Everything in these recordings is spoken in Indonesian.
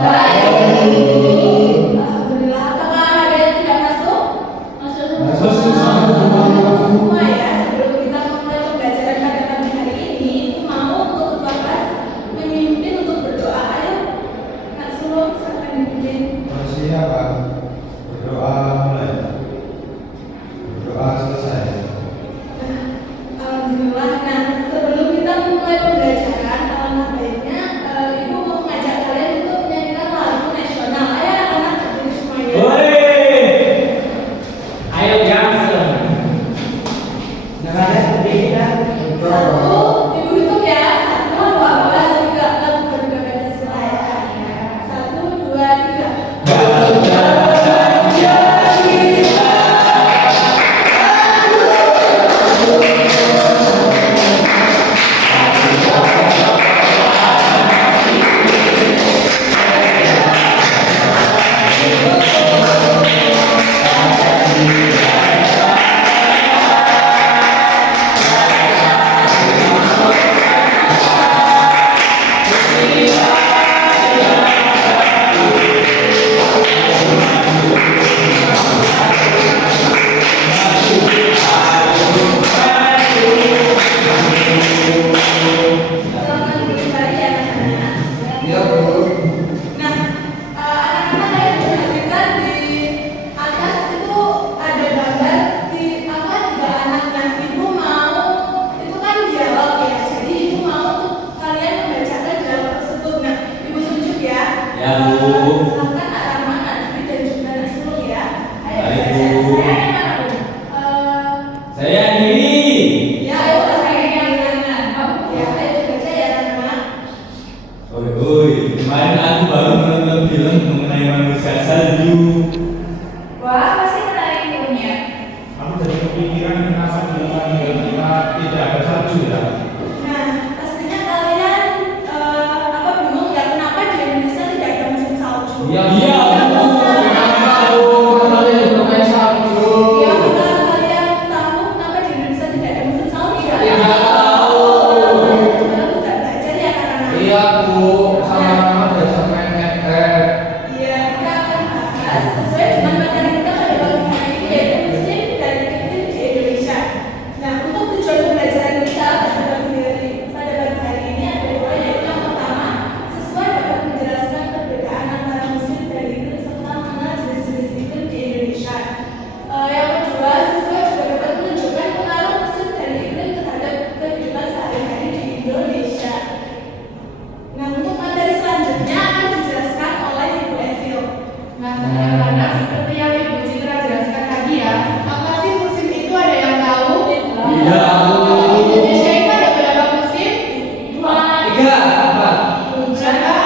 Alhamdulillah. Apakah ada yang tidak masuk? Masuk semua ya. Sebelum kita mulai pembelajaran pada pagi hari ini, aku mau untuk ketua kelas memimpin untuk berdoa. Ayo, Kak Sulung, silakan dipimpin. Siapa? Berdoa mulai. Berdoa selesai. Alhamdulillah. Nah, sebelum kita memulai pembelajaran, alangkah baiknya Ibu mau mengajak kalian untuk menyanyikan lagu nasional. Ayo anak-anak, berdiri semuanya. Ayo Johnson. Namanya berdiri kan? Satu, Ibu hitung ya. 1, 2, 3. Lagu berdoa Pancasila ya. 1, 2, 3. Selamat kembali ya anak-anak. Iya, Bu. Nah, anak-anak yang perhatikan di atas itu ada gambar di apa 3 anak. Nah, Ibu mau itu kan dialog ya. Jadi Ibu mau tuh kalian membacakan dialog tersebut. Nah, Ibu tunjuk ya. Ya, Bu. Silakan Kak Rama, Kak Dwi, dan juga Kak Sulung ya. Ayo Baik, baca. Bu. Saya yang mana, Bu? Saya diri. Ya, ayo saya yang kanan. Ya, ayo dibaca ya, Rama. Oi, kemarin aku baru menonton film mengenai manusia salju. Wah, pasti menarik filmnya. Kamu jadi kepikiran kenapa di luar negeri kita tidak ada salju ya? Nah, pastinya kalian apa bingung ya kenapa di Indonesia tidak ada musim salju? Iya, Bu. Ya, apakah kalian tahu kenapa di Indonesia tidak ada musim salju? Ya, Tidak tahu. Kalian tidak belajar ya karena Iya, Bu. Sama-sama dasar MFR. Iya, kita akan bahas sesuai dengan materi kita pada pagi hari ini yaitu musim dan iklim di Indonesia. Nah, untuk tujuan pembelajaran kita pada pagi hari ini ada 2, yaitu yang pertama sesuai dapat menjelaskan perbedaan antara musim dan iklim serta mengenal jenis-jenis iklim di Indonesia. Yang kedua, sesuai juga dapat menunjukkan pengaruh musim dan iklim terhadap kehidupan sehari-hari di Indonesia. Nah, untuk materi selanjutnya akan dijelaskan oleh Ibu Evil. Nah, anak-anak seperti yang Ibu Citra jelaskan tadi ya, apa sih musim itu ada yang tahu? Iya, Bu. Di Indonesia itu ada berapa musim? 3, 4. Berapa?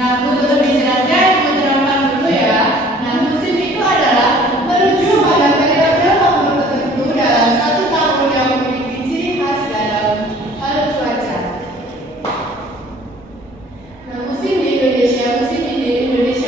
Nah, untuk lebih jelasnya Ibu terangkan dulu ya. Nah, musim itu adalah menuju pada periode waktu tertentu dalam 1 tahun yang memiliki ciri khas dalam hal cuaca. Nah, musim di Indonesia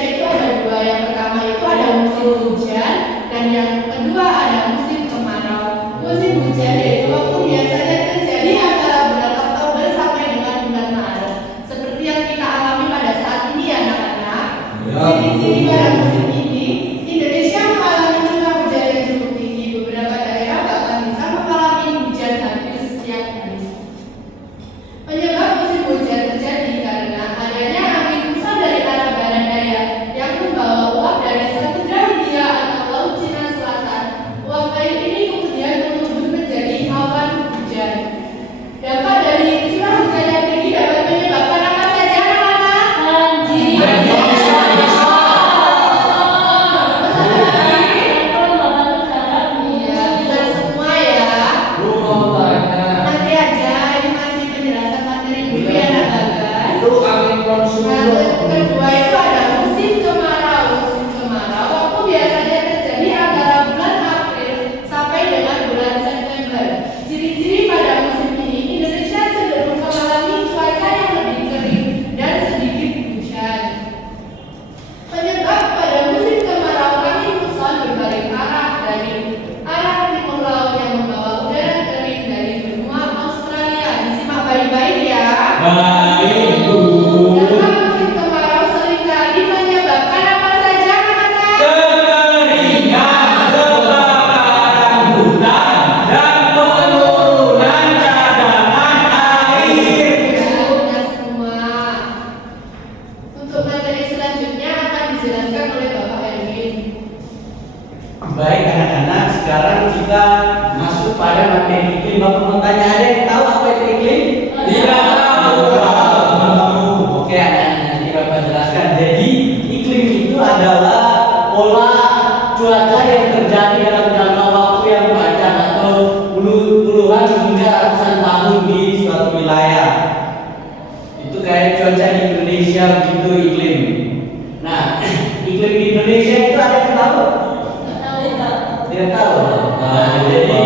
itu ada 2. Yang pertama itu ada musim hujan dan yang kedua ada musim kemarau. Musim hujan yaitu waktu biasanya terjadi antara bulan Oktober sampai dengan bulan Maret. Seperti yang kita alami pada saat ini ya anak-anak. Ya. Ciri-ciri pada musim ini, Indonesia mengalami curah hujan yang cukup tinggi. Beberapa daerah bahkan bisa mengalami hujan hampir setiap hari. Penyebab musim hujan terjadi karena adanya angin pusan dari arah barat daya yang membawa uap dari Samudra Hindia atau Laut Cina Selatan. Uap air ini kemudian mengembun menjadi awan hujan. Dampak dari curah hujan yang tinggi dapat menyebabkan apa saja anak-anak? Banjir. Iya, bukan semua ya. Bu mau tanya. Nanti aja, ini masih penjelasan materi dulu ya anak Bagas. Itu angin monsun. Nah, kedua itu ada musim kemarau. Musim kemarau waktu biasanya terjadi antara bulan April sampai dengan bulan September. Ciri-ciri pada musim ini, Indonesia cenderung mengalami cuaca yang lebih kering dan sedikit hujan. Penyebab pada musim kemarau angin muson berbalik arah dari arah timur laut yang membawa udara kering dari benua Australia. Disimak baik-baik ya. Baik, Bu. Karena musim kemarau sering Untuk materi selanjutnya akan dijelaskan oleh Bapak Erwin. Baik anak-anak, sekarang kita masuk pada materi iklim. Bapak mau tanya, ada yang tahu apa itu iklim? Tidak tahu. Oke anak-anak, nanti Bapak jelaskan. Jadi iklim itu adalah pola cuaca yang terjadi dalam jangka waktu yang panjang atau puluhan hingga ratusan tahun di suatu wilayah. Itu kayak cuaca di Indonesia begitu iklim. Nah, iklim di Indonesia itu ada yang tahu? Tidak tahu. Nah, jadi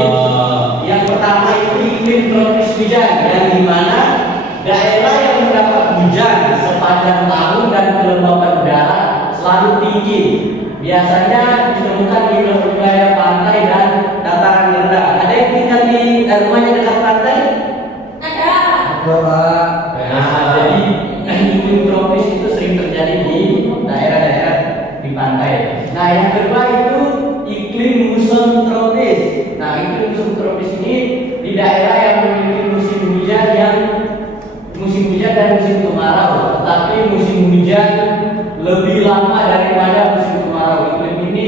yang pertama itu iklim tropis hujan, yang dimana daerah yang mendapat hujan sepanjang tahun dan kelembapan udara selalu tinggi. Biasanya ditemukan di wilayah pantai dan dataran rendah. Ada yang tinggal di rumahnya dekat pantai? Ada. Nah, jadi iklim tropis itu sering terjadi di daerah-daerah di pantai. Nah, yang kedua itu iklim muson tropis. Nah, iklim muson tropis ini di daerah yang memiliki musim hujan dan musim kemarau. Tetapi musim hujan lebih lama daripada musim kemarau. Iklim ini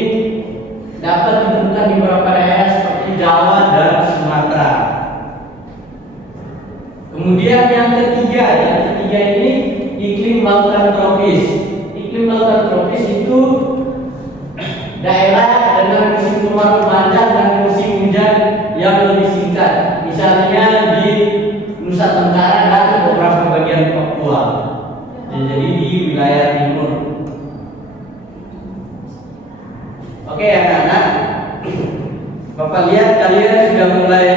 dapat ditemukan di beberapa daerah seperti Jawa dan Sumatera. Kemudian yang ketiga ini iklim lautan tropis. Iklim lautan tropis itu daerah dengan musim kemarau panjang dan musim hujan yang lebih singkat. Misalnya di Nusa Tenggara dan beberapa bagian Papua. Jadi di wilayah timur. Oke anak-anak, Bapak lihat kalian sudah mulai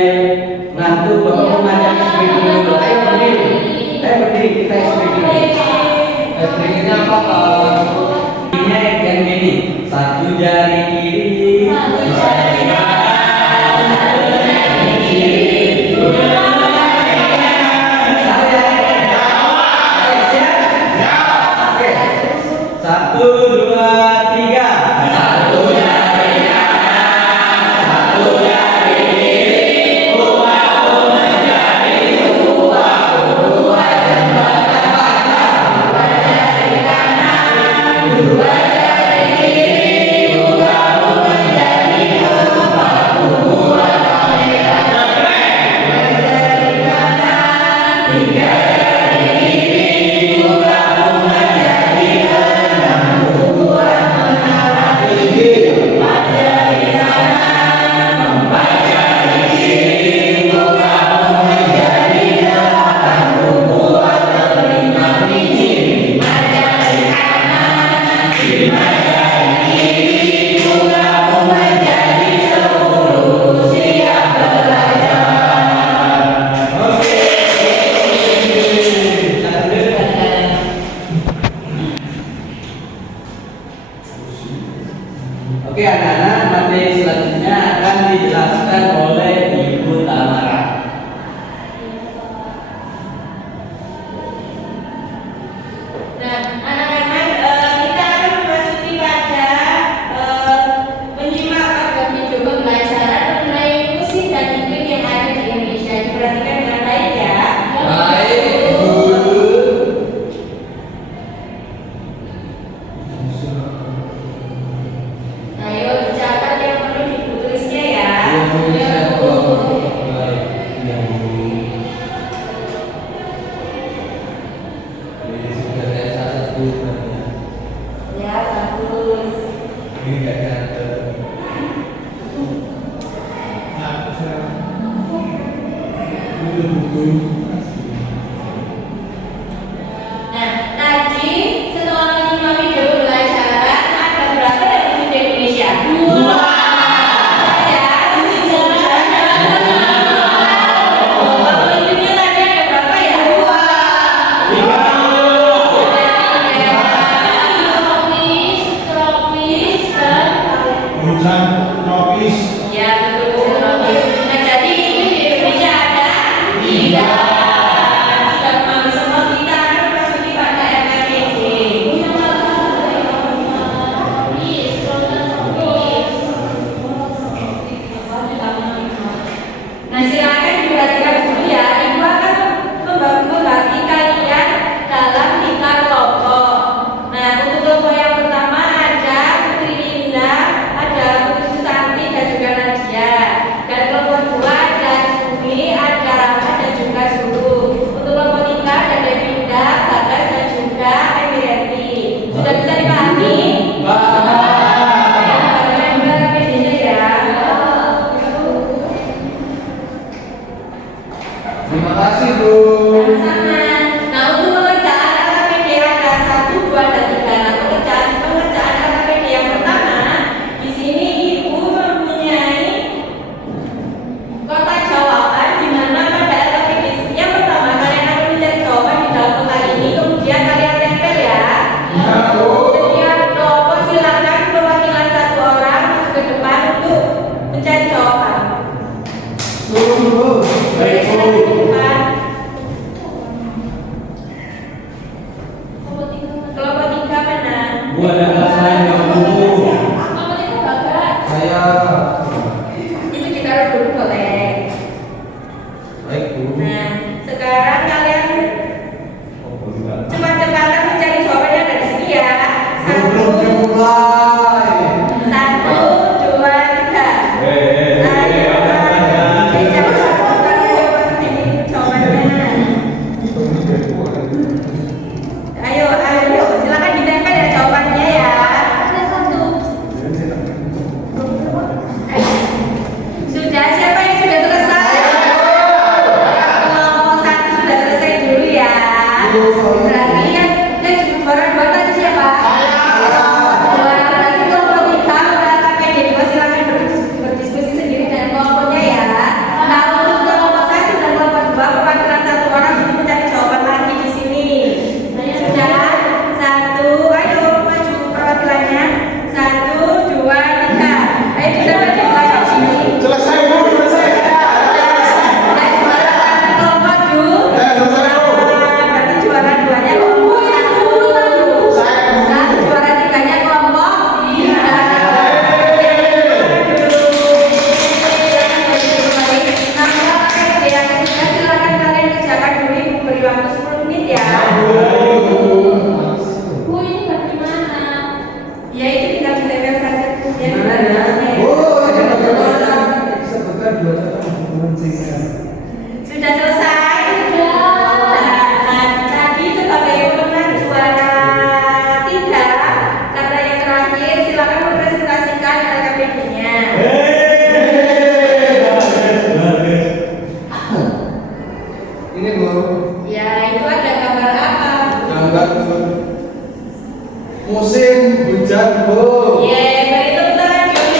ngantuk. Bapak mau ngajak speaking dulu. Ayo berdiri, kita speaking dulu. Speakingnya apa Pak? Ini yang gini, satu jari kiri, Satu jari satu, dua, tiga. Satu jari kanan, satu jari kiri, aku menjadi dua, dua jembatan patah. Dua jari kanan, dua jari kiri, aku menjadi empat, dua kamera. Dua jari kanan, tiga jari kiri, aku menjadi enam, dua menara tinggi. Empat jari kanan, empat jari kiri, aku menjadi delapan, dua telinga biji. Lima jari kanan, lima jari kiri, aku menjadi 10, siap belajar. Oke. Oke anak-anak, materi selanjutnya akan dijelaskan oleh Ibu Tamara. Nah, anak-anak, kita akan memasuki pada menyimak pada video pembelajaran mengenai musim dan iklim yang ada di Indonesia. Diperhatikan dengan baik ya. Ayo dicatat yang perlu dibuku tulisnya ya. Ya, bagus. Nah, tadi setelah menyimak video pembelajaran ada berapa yang musim di Indonesia? Dua. Ya, musim hujan. Kalau iklimnya tadi ada berapa ya? Dua. Tropis, dan Bu, ada kelas lain yang Bu. Mama kita bagas. Saya. Itu ditaruh dulu boleh. Baik Bu. Nah, sekarang kalian Oh, Bu juga. cepat-cepatan mencari jawabannya dari sini ya. Belum dimulai. 1, 2, 3. Ayo, silakan ditempel ya jawabannya ya. Ada satu. Sudah, siapa yang sudah selesai? Kelompok 1 sudah selesai dulu ya. Berarti yang juara 2 tadi siapa? Berarti kelompok 3 udah KPD 2 silakan berdiskusi sendiri dengan kelompoknya ya. Nah, untuk kelompok 1 dan kelompok 2 perwakilan satu orang untuk mencari jawaban lagi di sini. Sudah? 1, ayo maju perwakilannya. 1, 2, 3. Ayo kita bagi kelas di sini. Selesai Bu, selesai. Dan juara 1 kelompok 2. Selesai Bu. Berarti juara 2-nya kelompok 1. Dan juara 3-nya kelompok 3. Silakan kalian kerjakan dulu, beri waktu 10 menit ya. Bu, ini bagaimana? Ya itu tinggal ditempel saja. Ya, Oh, ini bagaimana? Sebutkan 2 catatan hubungan singkat. sudah selesai. Nah, tadi sebagai pemenang juara 3 kata yang terakhir silakan mempresentasikan LKPD-nya. Ini Bu. Ya itu ada gambar apa? Gambar musim hujan Bu. Beri tepuk tangan dulu.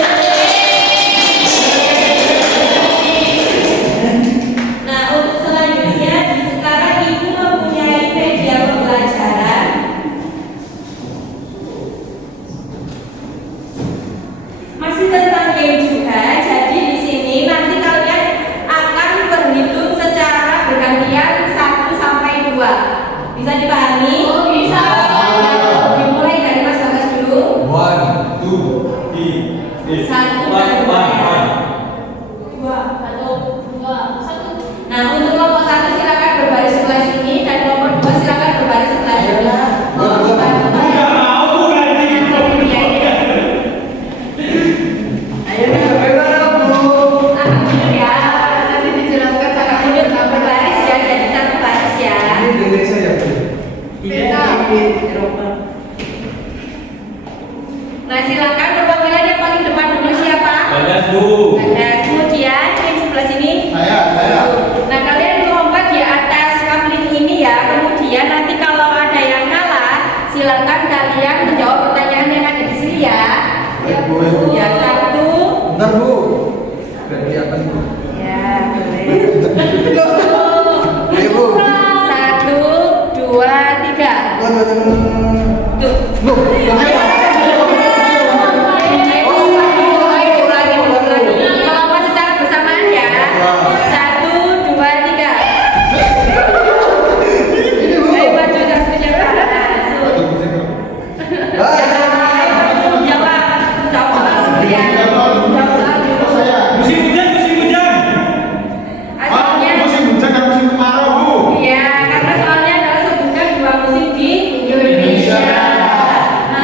Nah untuk selanjutnya sekarang ibu mempunyai media pembelajaran. Masih tentang game juga. Jadi di sini nanti kalian akan berhitung secara bergantian 1 sampai 2. Bisa dipahami? Oh, bisa. Dimulai dari Mas Bagas dulu. 1, 2, 3. 1 dan 2 ya. 2 atau 2. 1. Nah untuk kelompok 1 silakan berbaris sebelah sini dan kelompok 2 silakan berbaris sebelah sini. Oh, dibantu ya. Ayo bagaimana Bu? ya, nanti dijelaskan cara berbaris ya, jadi satu baris ya. Ini Indonesia ya Bu. Nah silakan perwakilan yang paling depan dulu siapa? Bagas Bu. Ada kemudian yang sebelah sini. Saya. Nah kalian melompat di atas kafling ini ya. Kemudian nanti kalau ada yang kalah, silakan kalian menjawab pertanyaan yang ada di sini ya. Baik Bu. Baik, Bu. Ya 1. Bentar Bu. Biar kelihatan Bu. Ya boleh. Ayo Bu. 1, 2, 3. Tuh. Bu, bagaimana? Melompat secara bersamaan ya. 1, 2, 3. Ini Bu. Ayo maju satunya ke atas. Musim hujan, musim hujan. Musim hujan dan musim kemarau Bu. Karena soalnya adalah sebutkan 2 musim di Indonesia. Nah,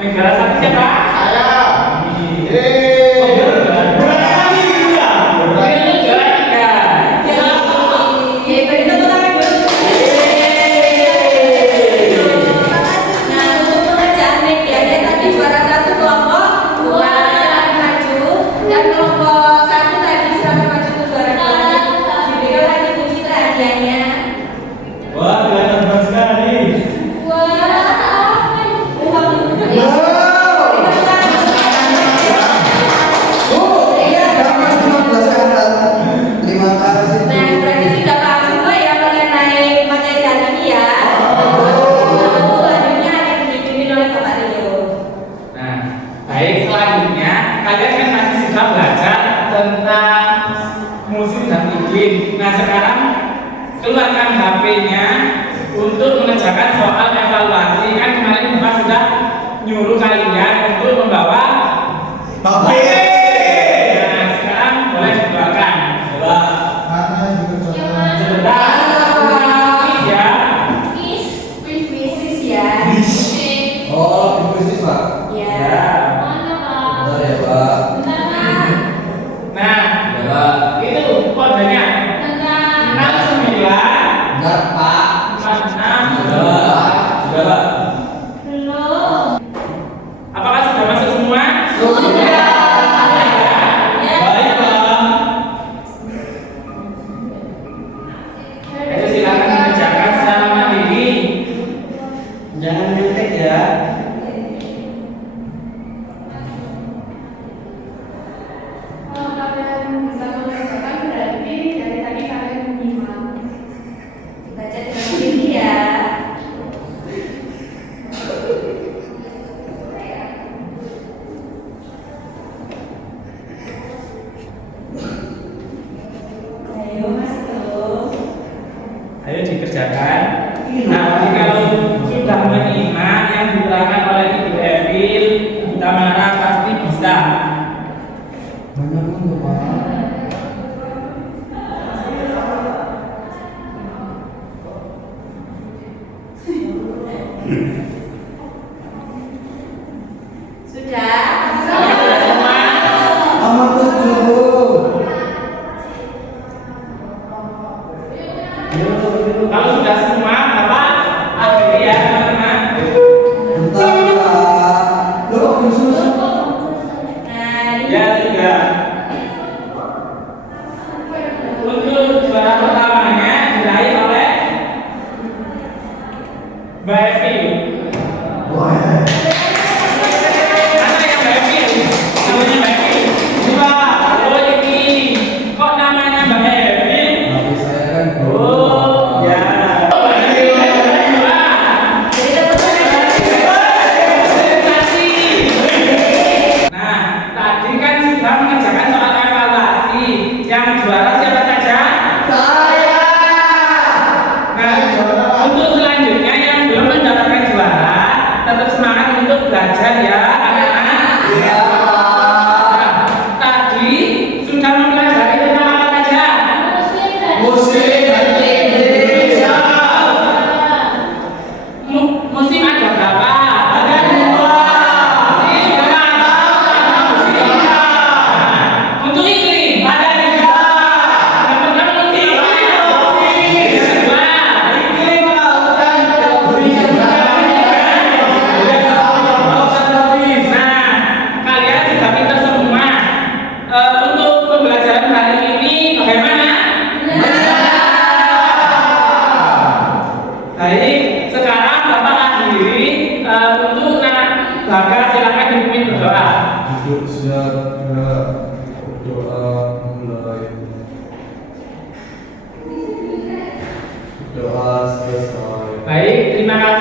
Yang juara satu siapa? Saya. Berapa kali itu ya? Ini juara 3. Ya, beri tepuk tangan dulu. Nah, untuk pengerjaan medianya tadi juara 1 kelompok 2 silakan maju, dan kelompok 1 tadi silakan maju ke juara 2. Diberikan lagi kunci hadiahnya. Wah, kelihatan berat sekali. Oh, iya, dapat 15 karat. Terima kasih. Nah, berarti sudah paham semua ya mengenai materi hari ini ya. Selanjutnya akan dipimpin oleh Bapak Rio. Nah, baik, selanjutnya kalian kan masih sudah belajar tentang musim dan iklim. Nah, sekarang keluarkan HP-nya untuk mengerjakan soal evaluasi. Kan kemarin Bapak sudah nyuruh kalian untuk membawa HP. Nah, sekarang boleh dikeluarkan. Coba. Karena juga saudara. Sebentar. Quiz ya. Kuis ya. Oh, bisnis, Pak. Ya. Ya. Bentar ya, Pak. Nah, Coba. itu kodenya 69 Bentar, Pak. 46. Sudah, Pak. Apakah sudah masuk semua? Sudah. Baik, Pak. Ayo silakan mengerjakan secara mandiri. Jangan nyontek ya. Kalau kalian bisa mengerjakan berarti dari tadi kalian menyimak. Baca dengan teliti ya. Ayo masuk terus. Ayo dikerjakan. Nah, kalau sudah menyimak yang diterangkan oleh Ibu Evil, Bu Tamara pasti bisa. Banyak banget, Pak. Sudah? Sudah semua? Nomor 7. Kalau sudah semua, Bapak akhiri ya, teman-teman. Bentar, Pak. Loh, kok belum selesai? Nah, ini Ya sudah. Untuk juara pertamanya diraih oleh Mbak Evil. Wah, ya. Mana yang Mbak Evil? Namanya Mbak Evil. Coba, oh ini. Kok namanya Mbak Evil? Tapi saya kan Oh, ya. Mbak Evil yang kedua. jadi tepuk tangan. Presentasi. Nah, tadi kan sudah mengerjakan soal evaluasi. Yang juara siapa saja? saya. Nah, untuk selanjutnya yang belum mendapatkan juara, tetap semangat untuk belajar ya, anak-anak. Iya, Pak. Nah, tadi sudah mempelajari tentang apa saja? Musik dan Indonesia. Musim ada berapa? Ada 2. Musim berapa? Musim 3. Untuk iklim ada 3. Yang pertama musim yang kedua Iklim laut dan tropis. Nah, kalian sudah pintar semua. Untuk pembelajaran hari ini bagaimana? Baik, sekarang Bapak akhiri untuk Bapak silakan dipimpin berdoa. Duduk siap, doa mulai. Doa selesai. Baik, terima kasih.